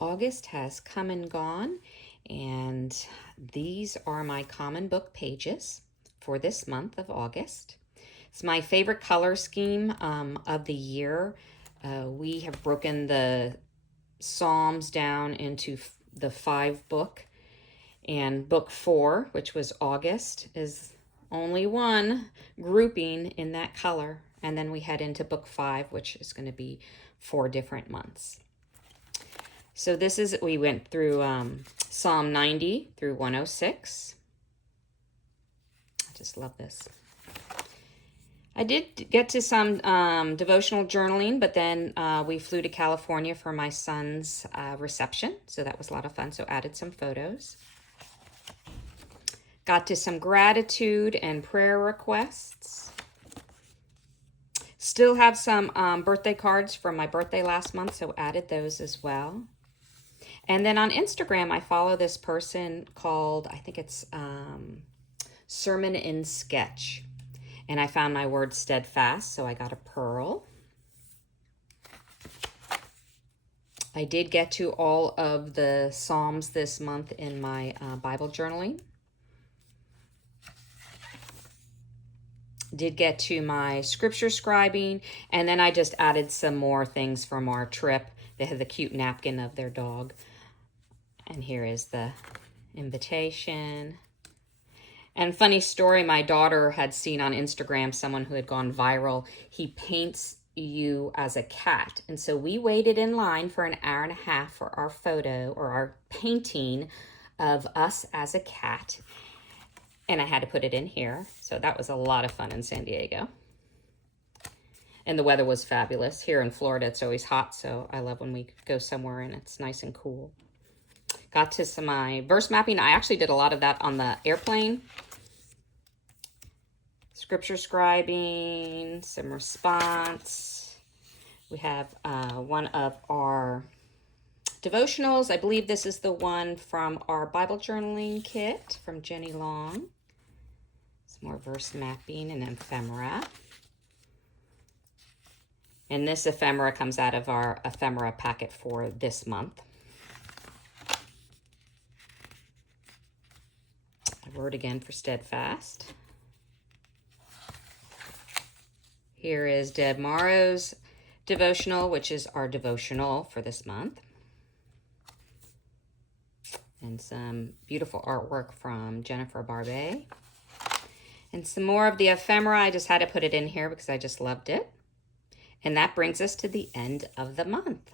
August has come and gone, and these are my common book pages for this month of August. It's my favorite color scheme of the year. We have broken the Psalms down into the 5 book, and book 4, which was August, is only one grouping in that color. And then we head into book 5, which is going to be 4 different months. So we went through Psalm 90 through 106. I just love this. I did get to some devotional journaling, but then we flew to California for my son's reception. So that was a lot of fun. So added some photos. Got to some gratitude and prayer requests. Still have some birthday cards from my birthday last month, so added those as well. And then on Instagram, I follow this person called, I think it's Sermon in Sketch. And I found my word steadfast, so I got a pearl. I did get to all of the Psalms this month in my Bible journaling. Did get to my scripture scribing, and then I just added some more things from our trip. They had the cute napkin of their dog. And here is the invitation. And funny story, my daughter had seen on Instagram someone who had gone viral. He paints you as a cat. And so we waited in line for an hour and a half for our photo or our painting of us as a cat. And I had to put it in here. So that was a lot of fun in San Diego. And the weather was fabulous. Here in Florida, it's always hot. So I love when we go somewhere and it's nice and cool. Got to some my verse mapping. I actually did a lot of that on the airplane. Scripture scribing, some response. We have one of our devotionals. I believe this is the one from our Bible journaling kit from Jenny Long. Some more verse mapping and ephemera. And this ephemera comes out of our Ephemera Packet for this month. A word again for steadfast. Here is Deb Morrow's devotional, which is our devotional for this month. And some beautiful artwork from Jennifer Barbet. And some more of the ephemera. I just had to put it in here because I just loved it. And that brings us to the end of the month.